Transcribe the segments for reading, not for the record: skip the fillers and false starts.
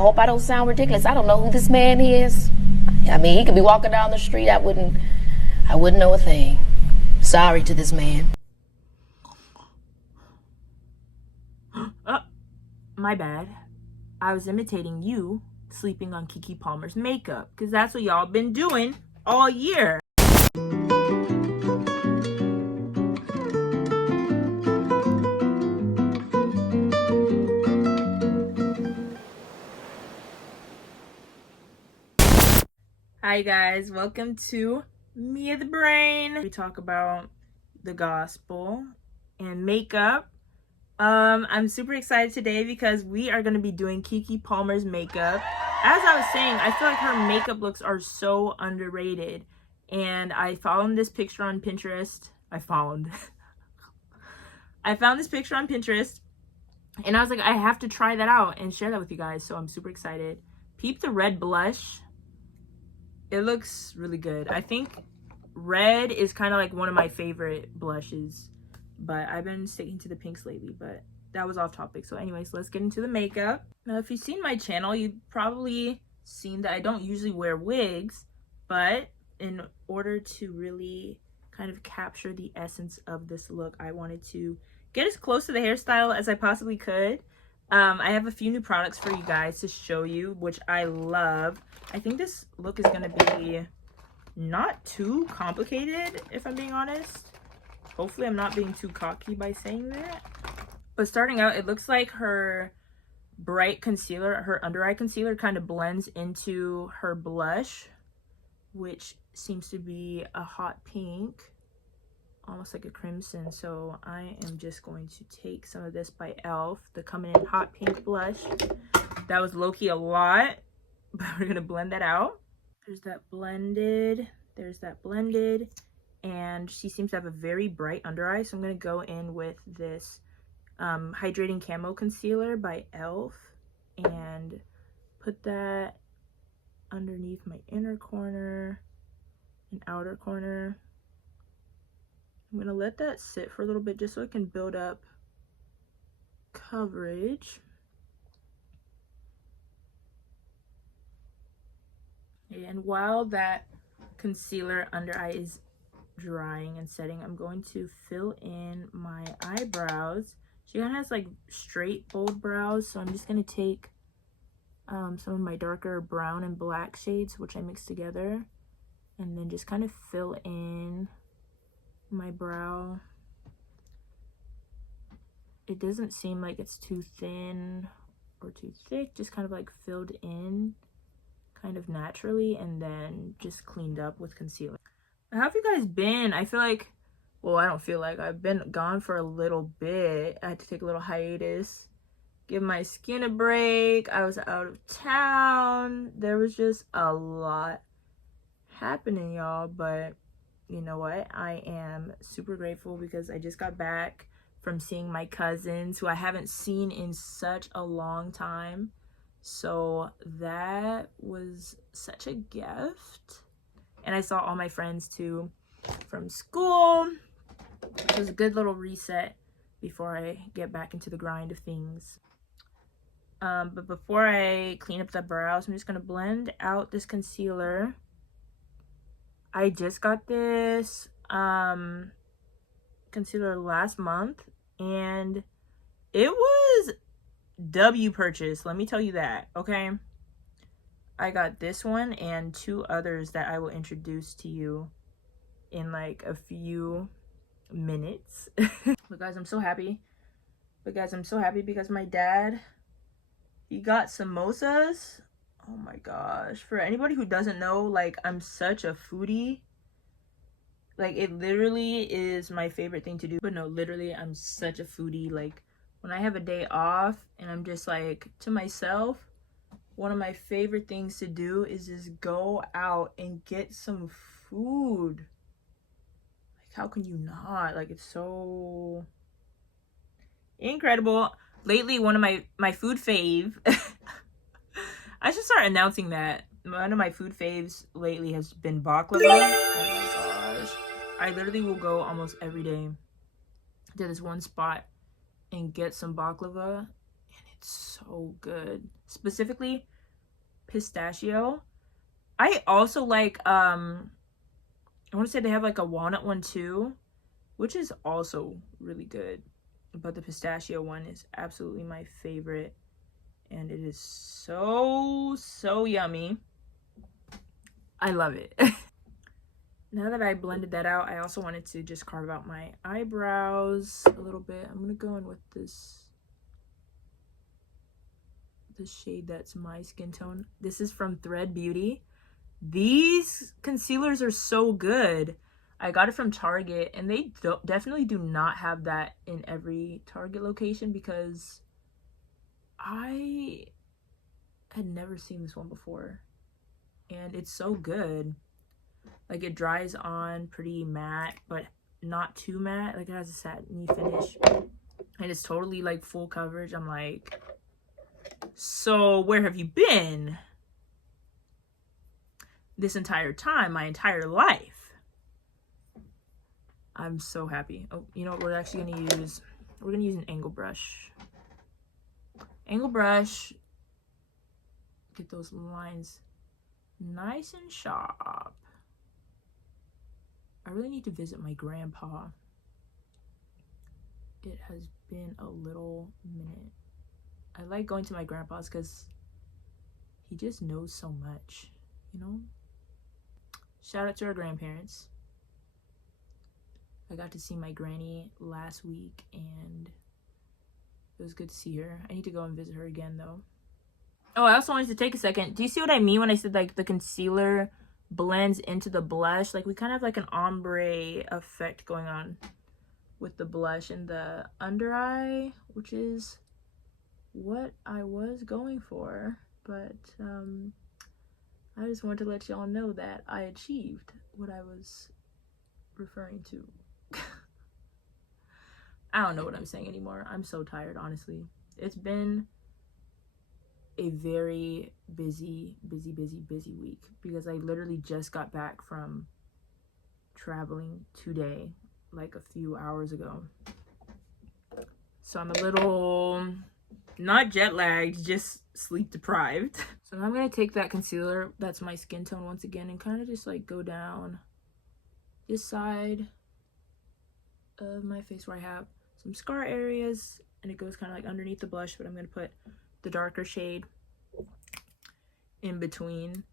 I hope I don't sound ridiculous. I don't know who this man is. I mean, he could be walking down the street. I wouldn't know a thing. Sorry to this man. Oh, my bad. I was imitating you sleeping on Keke Palmer's makeup, because that's what y'all been doing all year. Hi guys, welcome to Me of the Brain. We talk about the gospel and makeup. I'm super excited today because we are going to be doing Keke Palmer's makeup. As I was saying, I feel like her makeup looks are so underrated. And I found this picture on Pinterest. I found this picture on Pinterest. And I was like, I have to try that out and share that with you guys. So I'm super excited. Peep the red blush. It looks really good. I think red is kind of like one of my favorite blushes. But I've been sticking to the pinks lately, but that was off topic. So anyways, let's get into the makeup. Now, if you've seen my channel, you've probably seen that I don't usually wear wigs, but in order to really kind of capture the essence of this look, I wanted to get as close to the hairstyle as I possibly could. I have a few new products for you guys to show you, which I love. I think this look is going to be not too complicated, if I'm being honest. Hopefully I'm not being too cocky by saying that. But starting out, it looks like her bright concealer, her under eye concealer, kind of blends into her blush, which seems to be a hot pink, almost like a crimson. So I am just going to take some of this by e.l.f., the Coming In Hot Pink blush. That was low-key a lot, but we're going to blend that out. There's that blended. There's that blended. And she seems to have a very bright under eye, so I'm going to go in with this hydrating camo concealer by e.l.f. and put that underneath my inner corner and outer corner. I'm going to let that sit for a little bit just so it can build up coverage. And while that concealer under eye is drying and setting, I'm going to fill in my eyebrows. She kind of has like straight bold brows, so I'm just going to take some of my darker brown and black shades, which I mix together, and then just kind of fill in my brow. It doesn't seem like it's too thin or too thick, just kind of like filled in kind of naturally, and then just cleaned up with concealer. How have you guys been? I feel like, well, I don't feel like, I've been gone for a little bit. I had to take a little hiatus, give my skin a break. I was out of town. There was just a lot happening, y'all. But you know what? I am super grateful because I just got back from seeing my cousins, who I haven't seen in such a long time. So that was such a gift. And I saw all my friends too from school. It was a good little reset before I get back into the grind of things. But before I clean up the brows, I'm just going to blend out this concealer. I just got this concealer last month, and it was W purchase. Let me tell you that, okay? I got this one and two others that I will introduce to you in like a few minutes. But guys, I'm so happy. Because my dad, he got samosas. Oh my gosh. For anybody who doesn't know, like, I'm such a foodie. Like, it literally is my favorite thing to do. But no, literally, I'm such a foodie. Like, when I have a day off and I'm just like to myself, one of my favorite things to do is just go out and get some food. Like, how can you not? Like, it's so incredible. Lately, one of my food fave, I should start announcing that. One of my food faves lately has been baklava. Oh my gosh. I literally will go almost every day to this one spot and get some baklava. And It's so good. Specifically, pistachio. I also like, I want to say they have like a walnut one too, which is also really good. But the pistachio one is absolutely my favorite. And it is so, so yummy. I love it. Now that I blended that out, I also wanted to just carve out my eyebrows a little bit. I'm gonna go in with this shade that's my skin tone. This is from Thread Beauty. These concealers are so good. I got it from Target, and they definitely do not have that in every Target location, because I had never seen this one before, and it's so good. Like, it dries on pretty matte, but not too matte. Like, it has a satiny finish, and it's totally like full coverage. I'm like, so where have you been this entire time, my entire life? I'm so happy. Oh, you know what we're actually gonna use? We're gonna use an angle brush. Angle brush, get those lines nice and sharp. I really need to visit my grandpa. It has been a little minute. I like going to my grandpa's because he just knows so much, you know? Shout out to our grandparents. I got to see my granny last week, and it was good to see her. I need to go and visit her again, though. Oh, I also wanted to take a second. Do you see what I mean when I said, like, the concealer blends into the blush? Like, we kind of have, like, an ombre effect going on with the blush and the under eye, which is what I was going for. But, I just wanted to let y'all know that I achieved what I was referring to. I don't know what I'm saying anymore. I'm so tired, honestly. It's been a very busy week, because I literally just got back from traveling today, like a few hours ago. So I'm a little, not jet lagged, just sleep deprived. So now I'm gonna take that concealer that's my skin tone once again, and kind of just like go down this side of my face where I have some scar areas, and it goes kind of like underneath the blush, but I'm gonna put the darker shade in between.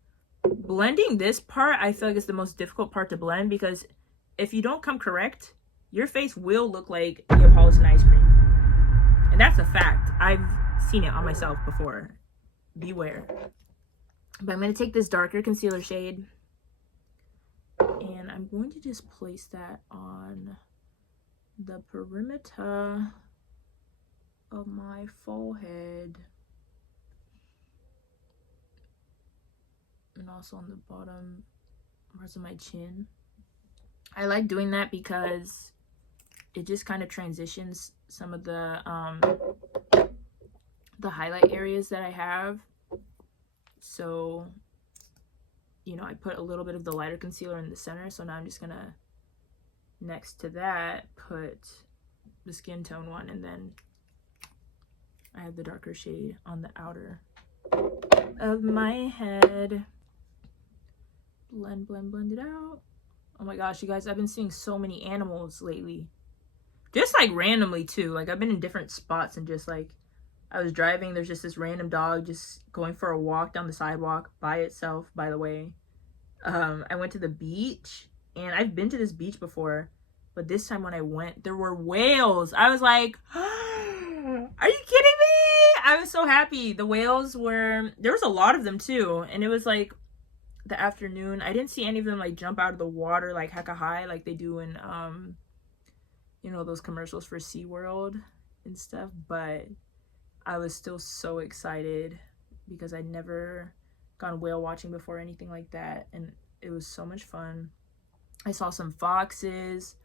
Blending this part, I feel like, is the most difficult part to blend, because if you don't come correct, your face will look like Neapolitan ice cream. And that's a fact. I've seen it on myself before. Beware. But I'm going to take this darker concealer shade, and I'm going to just place that on the perimeter of my forehead, and also on the bottom parts of my chin. I like doing that because it just kind of transitions some of the highlight areas that I have. So, you know, I put a little bit of the lighter concealer in the center, so now I'm just gonna, next to that, put the skin tone one, and then I have the darker shade on the outer of my head. Blend it out. Oh my gosh, you guys, I've been seeing so many animals lately. Just like randomly too. Like, I've been in different spots, and just like, I was driving, there's just this random dog just going for a walk down the sidewalk by itself, by the way. I went to the beach, and I've been to this beach before, but this time when I went, there were whales. I was like, are you kidding me? I was so happy. The whales were, there was a lot of them too, and it was like the afternoon. I didn't see any of them like jump out of the water like hecka high like they do in you know, those commercials for SeaWorld and stuff, but I was still so excited because I'd never gone whale watching before or anything like that, and it was so much fun. I saw some foxes.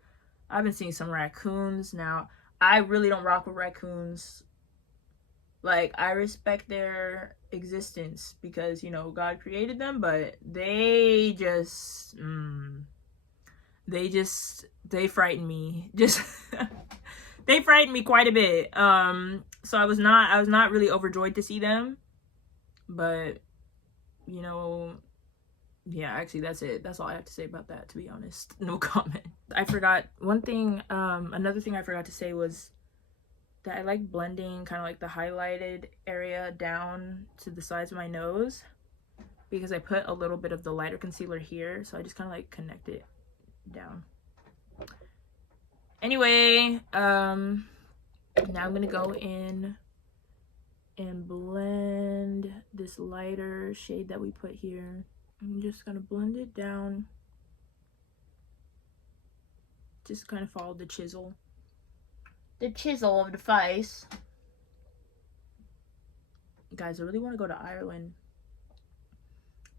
I've been seeing some raccoons. Now, I really don't rock with raccoons. Like, I respect their existence because, you know, God created them, but they just, they frighten me. Just, they frighten me quite a bit. So I was not really overjoyed to see them, but you know, yeah, actually that's it. That's all I have to say about that, to be honest. No comment. I forgot one thing, another thing I forgot to say was that I like blending kind of like the highlighted area down to the sides of my nose, because I put a little bit of the lighter concealer here, so I just kind of like connect it down. Anyway, now I'm gonna go in and blend this lighter shade that we put here. I'm just gonna blend it down. Just kind of follow the chisel. The chisel of the face. Guys, I really want to go to Ireland.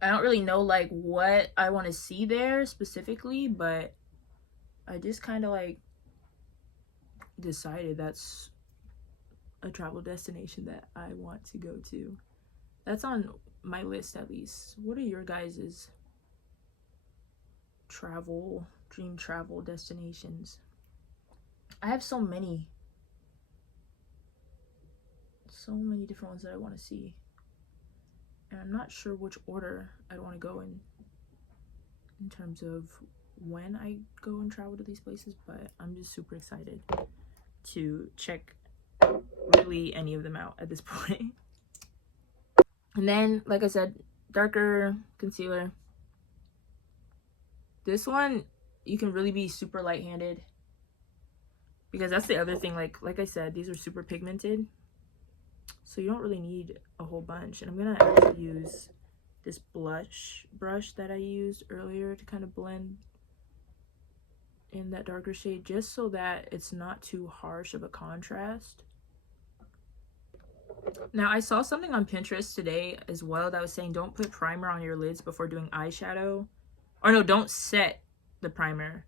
I don't really know like what I want to see there specifically, but I just kind of like decided that's a travel destination that I want to go to. That's on my list at least. What are your guys's dream travel destinations? I have so many different ones that I want to see, and I'm not sure which order I'd want to go in terms of when I go and travel to these places, but I'm just super excited to check really any of them out at this point. And then, like I said, darker concealer. This one, you can really be super light-handed, because that's the other thing, like I said, these are super pigmented, so you don't really need a whole bunch. And I'm gonna actually use this blush brush that I used earlier to kind of blend in that darker shade, just so that it's not too harsh of a contrast. Now, I saw something on Pinterest today as well that was saying don't put primer on your lids before doing eyeshadow. Or no, don't set the primer,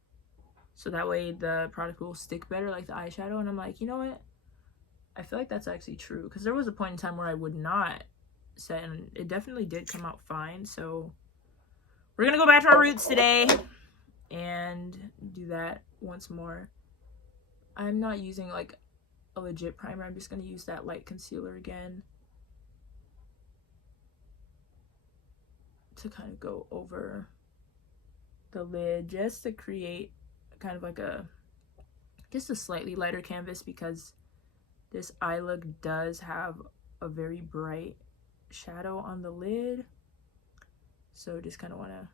so that way the product will stick better like the eyeshadow. And I'm like, you know what? I feel like that's actually true, because there was a point in time where I would not set, and it definitely did come out fine. So we're gonna go back to our roots today and do that once more. I'm not using like a legit primer. I'm just gonna use that light concealer again to kind of go over the lid, just to create kind of like just a slightly lighter canvas, because this eye look does have a very bright shadow on the lid. So just kind of want to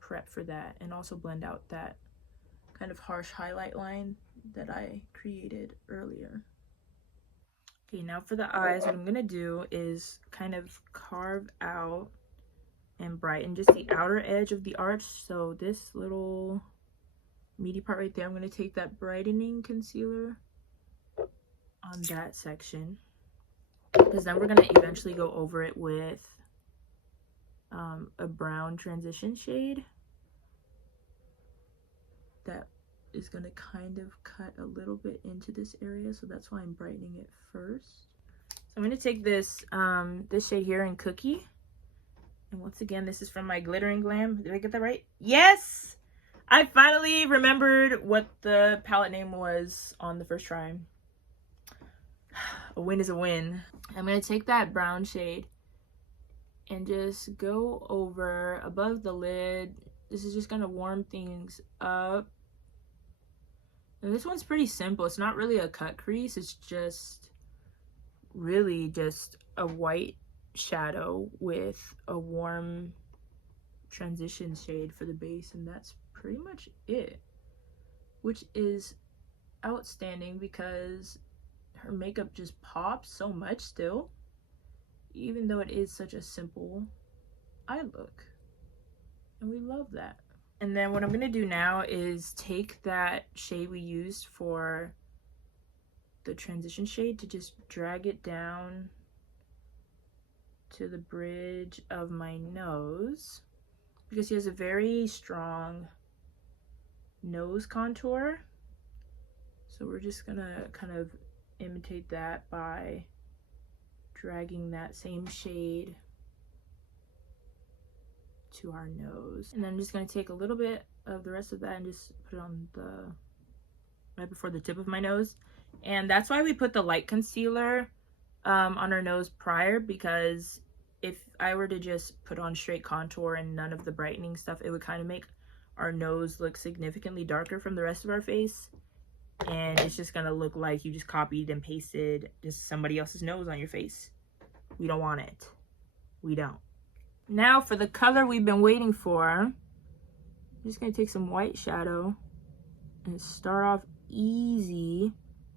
prep for that, and also blend out that kind of harsh highlight line that I created earlier. Okay, now for the eyes, what I'm gonna do is kind of carve out and brighten just the outer edge of the arch. So this little meaty part right there, I'm gonna take that brightening concealer on that section, because then we're gonna eventually go over it with a brown transition shade that is gonna kind of cut a little bit into this area. So that's why I'm brightening it first. So I'm gonna take this this shade here in Cookie, and once again, this is from my Glittering Glam. Did I get that right? Yes! I finally remembered what the palette name was on the first try. A win is a win. I'm gonna take that brown shade and just go over above the lid. This is just gonna warm things up. And this one's pretty simple. It's not really a cut crease. It's just really just a white shadow with a warm transition shade for the base, and that's pretty much it, which is outstanding because her makeup just pops so much still, even though it is such a simple eye look, and we love that. And then what I'm gonna do now is take that shade we used for the transition shade to just drag it down to the bridge of my nose, because she has a very strong nose contour. So we're just gonna kind of imitate that by dragging that same shade to our nose. And then I'm just gonna take a little bit of the rest of that and just put it on the right before the tip of my nose. And that's why we put the light concealer on our nose prior, because if I were to just put on straight contour and none of the brightening stuff, it would kind of make our nose look significantly darker from the rest of our face. And it's just gonna look like you just copied and pasted just somebody else's nose on your face. We don't want it. We don't. Now for the color we've been waiting for, I'm just gonna take some white shadow and start off easy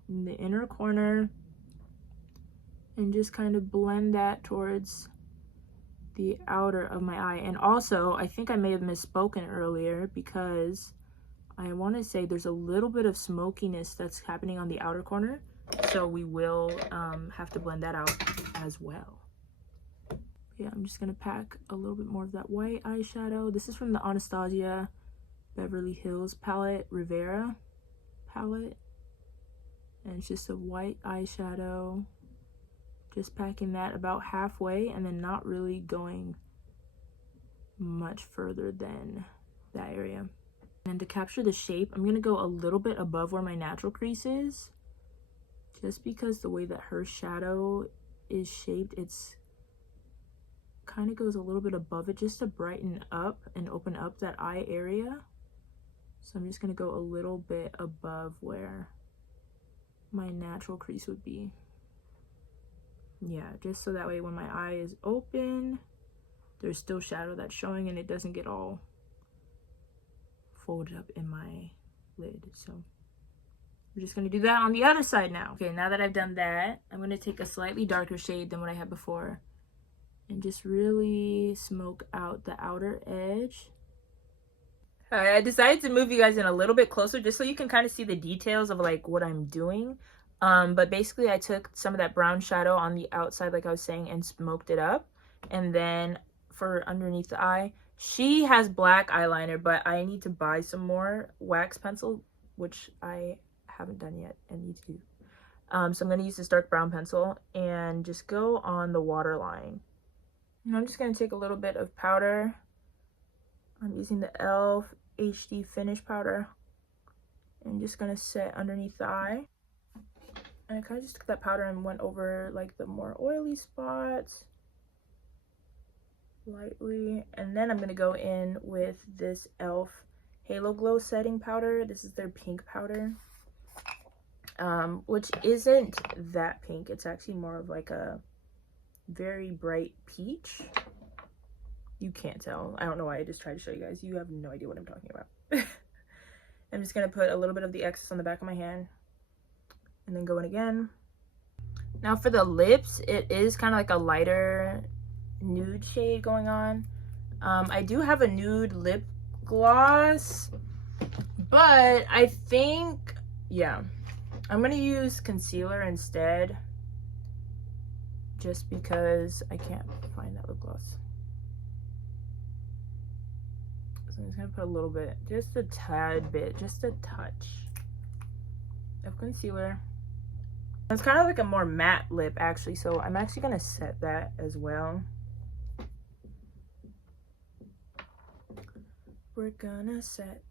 in the inner corner and just kind of blend that towards the outer of my eye. And also, I think I may have misspoken earlier, because I want to say there's a little bit of smokiness that's happening on the outer corner, so we will have to blend that out as well. Yeah, I'm just gonna pack a little bit more of that white eyeshadow. This is from the Anastasia Beverly Hills palette, Rivera palette, and it's just a white eyeshadow. Just packing that about halfway and then not really going much further than that area. And to capture the shape, I'm gonna go a little bit above where my natural crease is, just because the way that her shadow is shaped, it's kind of goes a little bit above it just to brighten up and open up that eye area. So I'm just gonna go a little bit above where my natural crease would be. Yeah, just so that way when my eye is open, there's still shadow that's showing and it doesn't get all folded up in my lid. So we're just gonna do that on the other side now. Okay, now that I've done that, I'm gonna take a slightly darker shade than what I had before and just really smoke out the outer edge. I decided to move you guys in a little bit closer just so you can kind of see the details of like what I'm doing. But basically I took some of that brown shadow on the outside, like I was saying, and smoked it up. And then for underneath the eye, she has black eyeliner, but I need to buy some more wax pencil, which I haven't done yet and need to do. So I'm going to use this dark brown pencil and just go on the waterline. And I'm just going to take a little bit of powder. I'm using the e.l.f. HD Finish powder. And just going to set underneath the eye. And I kind of just took that powder and went over like the more oily spots lightly. And then I'm going to go in with this e.l.f. Halo Glow setting powder. This is their pink powder, which isn't that pink. It's actually more of like a very bright peach. You can't tell. I don't know why I just tried to show you guys. You have no idea what I'm talking about. I'm just going to put a little bit of the excess on the back of my hand and then go in again. Now for the lips, it is kind of like a lighter nude shade going on. I do have a nude lip gloss, but I think, yeah, I'm going to use concealer instead, just because I can't find that lip gloss. So I'm just gonna put a little bit, just a tad bit, just a touch of concealer. It's kind of like a more matte lip actually, so I'm actually gonna set that as well. We're gonna set.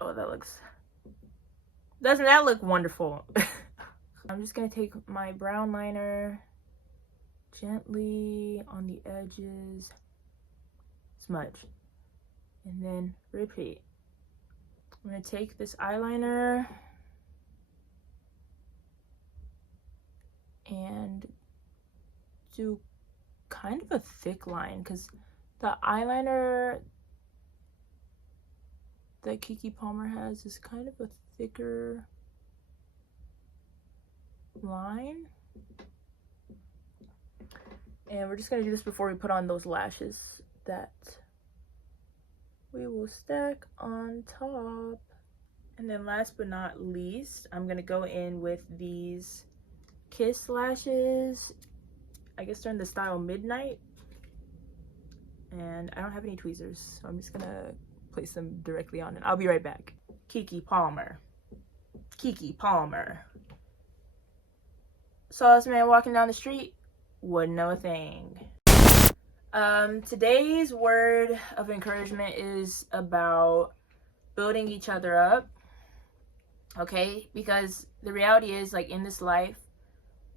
Oh, that looks, doesn't that look wonderful? I'm just gonna take my brown liner, gently on the edges, smudge, and then repeat. I'm gonna take this eyeliner and do kind of a thick line, because the eyeliner that Keke Palmer has is kind of a thicker line. And we're just gonna do this before we put on those lashes that we will stack on top. And then last but not least, I'm gonna go in with these Kiss lashes. I guess they're in the style Midnight. And I don't have any tweezers, so I'm just gonna place them directly on, and I'll be right back. Keke Palmer. Keke Palmer. Saw this man walking down the street, wouldn't know a thing. Today's word of encouragement is about building each other up. Okay, because the reality is, like, in this life,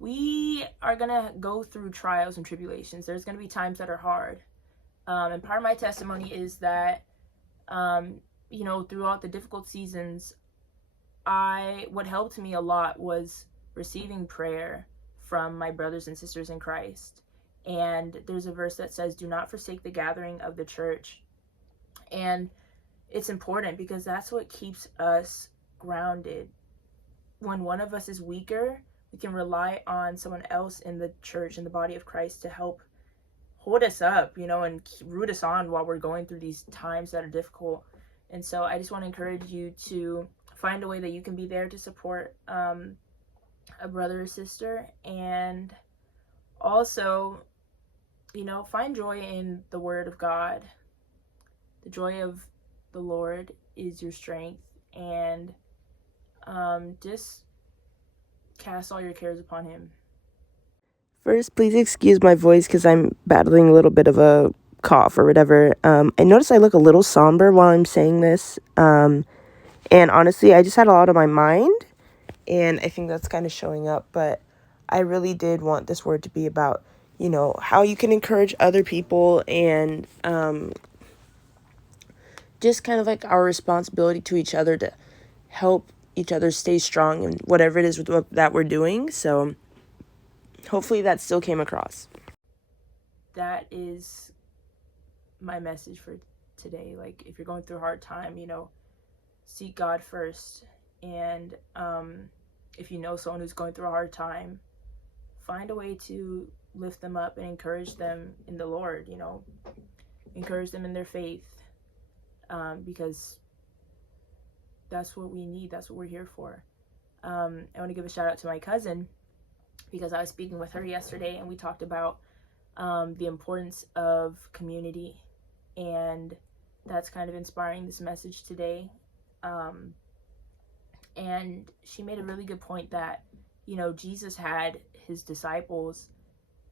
we are gonna go through trials and tribulations. There's gonna be times that are hard. And part of my testimony is that, throughout the difficult seasons, what helped me a lot was receiving prayer from my brothers and sisters in Christ. And there's a verse that says, "Do not forsake the gathering of the church." And it's important because that's what keeps us grounded. When one of us is weaker, we can rely on someone else in the church, in the body of Christ, to help hold us up, and root us on while we're going through these times that are difficult. And so I just want to encourage you to find a way that you can be there to support a brother or sister, and also, find joy in the word of God. The joy of the Lord is your strength, and just cast all your cares upon him. First, please excuse my voice because I'm battling a little bit of a cough or whatever. I notice I look a little somber while I'm saying this. And honestly, I just had a lot on my mind, and I think that's kind of showing up. But I really did want this word to be about, how you can encourage other people, and just kind of like our responsibility to each other to help each other stay strong in whatever it is that we're doing. So hopefully that still came across. That is my message for today. Like, if you're going through a hard time, seek God first. And if you know someone who's going through a hard time, find a way to lift them up and encourage them in the Lord, encourage them in their faith, because that's what we need. That's what we're here for. I want to give a shout out to my cousin, because I was speaking with her yesterday, and we talked about the importance of community, and that's kind of inspiring this message today. And she made a really good point that, Jesus had his disciples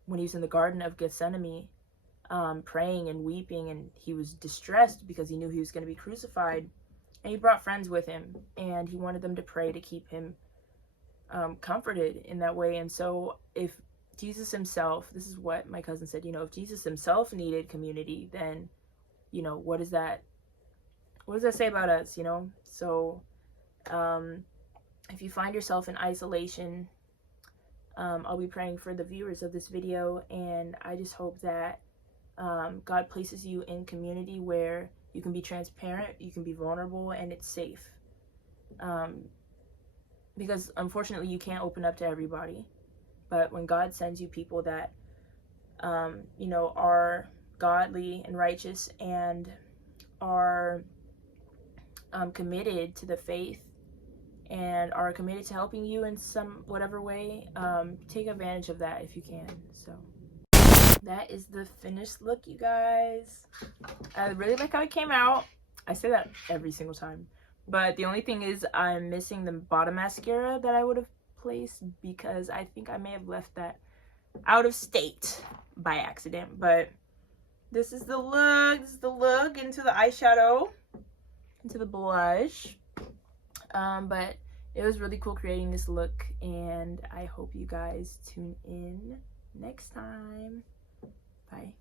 when he was in the Garden of Gethsemane, praying and weeping, and he was distressed because he knew he was going to be crucified, and he brought friends with him, and he wanted them to pray to keep him comforted in that way. And so if Jesus himself, this is what my cousin said, if Jesus himself needed community, then what does that say about us? So if you find yourself in isolation, I'll be praying for the viewers of this video, and I just hope that God places you in community where you can be transparent, you can be vulnerable, and it's safe. Because unfortunately you can't open up to everybody, but when God sends you people that are godly and righteous and are committed to the faith and are committed to helping you in some whatever way, take advantage of that if you can. So that is the finished look, you guys. I really like how it came out. I say that every single time, but the only thing is I'm missing the bottom mascara that I would have placed, because I think I may have left that out of state by accident. But this is the look. This is the look into the eyeshadow, into the blush. But it was really cool creating this look, and I hope you guys tune in next time. Bye.